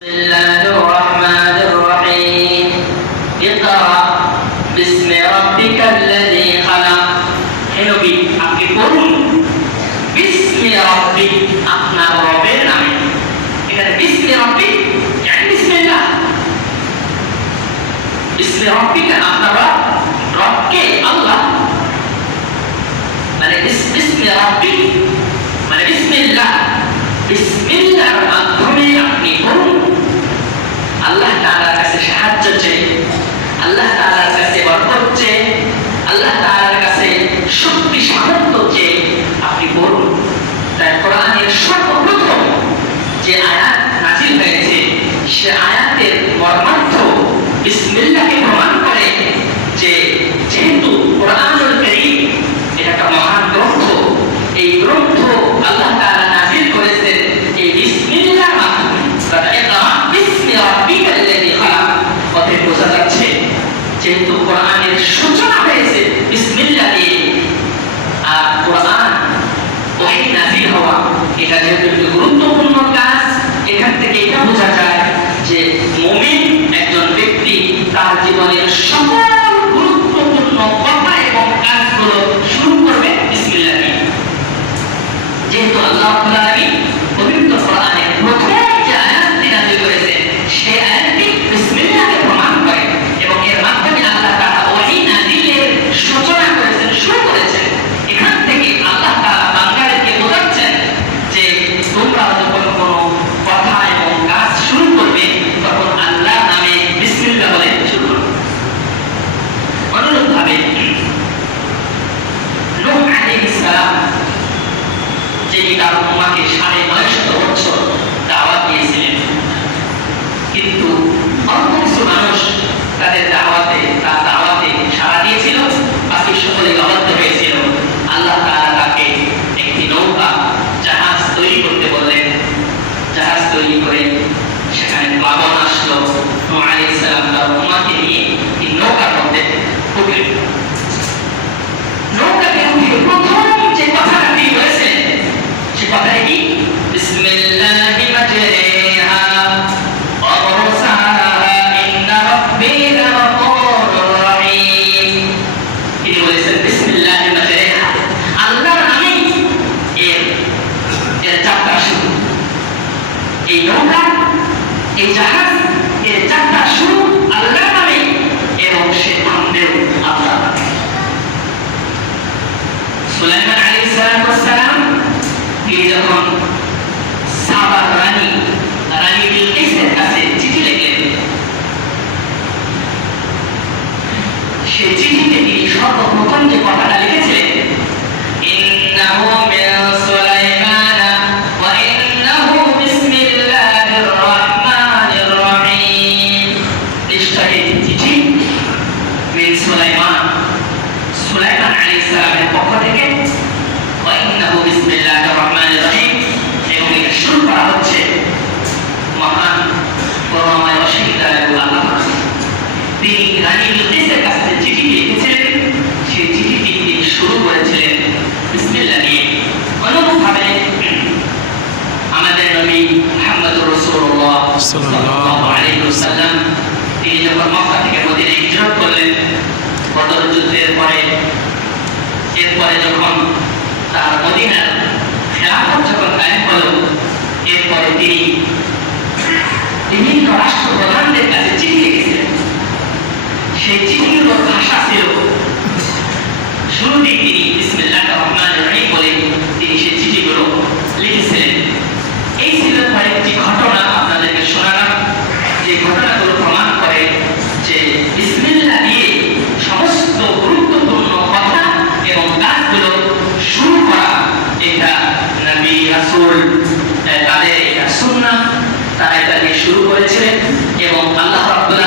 بسم الله الرحمن الرحيم اقرأ باسم ربك الذي خلق হেনবি আপনি পড়ুন বিসমি রাব্বিক আপনার রবের নামে। এখানে বিসমি রাব্বিক মানে বিসমিল্লাহ। বিসমি রাব্বিক আপনার রবকে আল্লাহ মানে বিসমি রাব্বিক মানে বিসমিল্লাহ। বিসমিল্লাহর মাধ্যমে আপনি পড়ুন। আল্লাহ তাআলার কাছে সাহায্য চেয়ে, আল্লাহ তাআলার কাছে বরকত চেয়ে, আল্লাহ তাআলার কাছে শক্তি সামর্থ্য চেয়ে আপনি পড়ুন। তাই কোরআনের সর্বপ্রথম যে আয়াত নাযিল হয়েছে সে আয়াতের মর্মার্থ বিসমিল্লাহকে প্রমাণ করে যে যেহেতু কোরআনুল কারীম এটা একটা মহান গ্রন্থ, এই গ্রন্থ আল্লাহ তাআলা নাযিল করেছেন এই বিসমিল্লাহর মাধ্যমে। অতএব বোঝা যাচ্ছে যেহেতু কোরআনের সূচনা হয়েছে বিসমিল্লাহ দিয়ে, আর কোরআন ওহী নাযিল হওয়া এটা যেহেতু একটি গুরুত্বপূর্ণ কাজ, এখান থেকে এটা বোঝা যায় যে মুমিন একজন ব্যক্তি তার জীবনের সকল গুরুত্বপূর্ণ কথা এবং কাজগুলো শুরু করবে বিসমিল্লাহ দিয়ে। যেহেতু আল্লাহ রাব্বুল আলামিন পবিত্র কোরআনে প্রথম যে আয়াতটি নাযিল করেছেন সেই আয়াতটি বিসমিল্লাহকে প্রমাণ করে এবং এর মাধ্যমে আল্লাহ তাআলা ওহী নাযিলের সূচনা করেছেন, শুরু করেছেন। এখান থেকে আল্লাহ তাআলা বান্দাদেরকে বোঝাচ্ছেন যে তোমরা যখন কোনো কথা এবং কাজ শুরু করবে তখন আল্লাহর নামে বিসমিল্লাহ বলে শুরু করবে। অনুরূপভাবে নূহ আলাইহিস সালাম যিনি তার উম্মতকে 950 বছর দাওয়াত দিয়েছিলেন, কিন্তু অল্প কিছু মানুষ তাদের দাওয়াতে সাড়া দিয়েছিল, বাকি সকলে অবাধ্য হয়েছিল। আল্লাহ তাআলা তাকে একটি নৌকা জাহাজ তৈরি করতে বললেন। জাহাজ তৈরি করে সেখানে প্লাবন আসলো। নূহ আলাইহিস সালাম তার উম্মতকে নিয়ে এই নৌকার মধ্যে উঠলেন। নৌকাতে উঠে প্রথম যে কথাটা তিনি বলেছেন সে কথাটা কি? বিসমিল্লাহি মাজরিহা ওয়া মুরসালাহা ইন্না রাব্বী লাগফুরুর রহিম। তিনি বলেছেন বিসমিল্লাহি মাজরিহা, আল্লাহর নামে এর যাত্রা শুরু। এই নৌকা, এই জাহাজ, এর যাত্রা শুরু আল্লাহর নামে এবং সে থামবেও আল্লাহর নামে। সুলাইমান আলাইহিস সালাম তিনি যখন সাবার রানী বিলকিসের কাছে চিঠি লিখলেন, সে চিঠিতে তিনি সর্বপ্রথম যে কথাটা লিখেছিলেন ইন্নাহু মিন সুলাইমানা ওয়া ইন্নাহু বিসমিল্লাহির রহমানির রহিম। নিশ্চয়ই এই চিঠি মিন সুলাইমান আলাইহিস সালামের পক্ষ থেকে, ওয়া ইন্নাহু বিসমিল্লাহির রহমানির রহিম, এবং এটা শুরু করা হচ্ছে মহান করুণাময় অসীম দয়ালু আল্লাহ। তিনি রানী বিলকিসের কাছে চিঠি লিখেছিলেন, সেই চিঠিটি তিনি শুরু করেছিলেন বিসমিল্লাহ দিয়ে। অনুরূপভাবে আমাদের নবী মুহাম্মদুর রাসূলুল্লাহ সাল্লাল্লাহু আলাইহি ওয়াসাল্লাম তিনি যখন মক্কা থেকে মদিনায় হিজরত করলেন বদর যুদ্ধের পরে, এরপরে যখন তার মদিনার খেলাফত যখন কায়েম হলো, এরপরে তিনি বিভিন্ন রাষ্ট্রপ্রধানদের কাছে চিঠি লিখেছিলেন। সেই চিঠিগুলোর ভাষা ছিল, শুরুতেই তিনি বিসমিল্লাহির রহমানির রহিম বলে তিনি সেই চিঠিগুলো লিখেছিলেন। এই ছিল কয়েকটি ঘটনা আপনাদেরকে শোনালাম, যে ঘটনাগুলো প্রমাণ করে যে বিসমিল্লাহ দিয়ে সমস্ত গুরুত্বপূর্ণ কথা এবং কাজগুলো শুরু করা এটা নবী রাসূল তাদের এটা সুন্নাহ, তারা এটা দিয়ে শুরু করেছিলেন এবং আল্লাহ রাব্বুল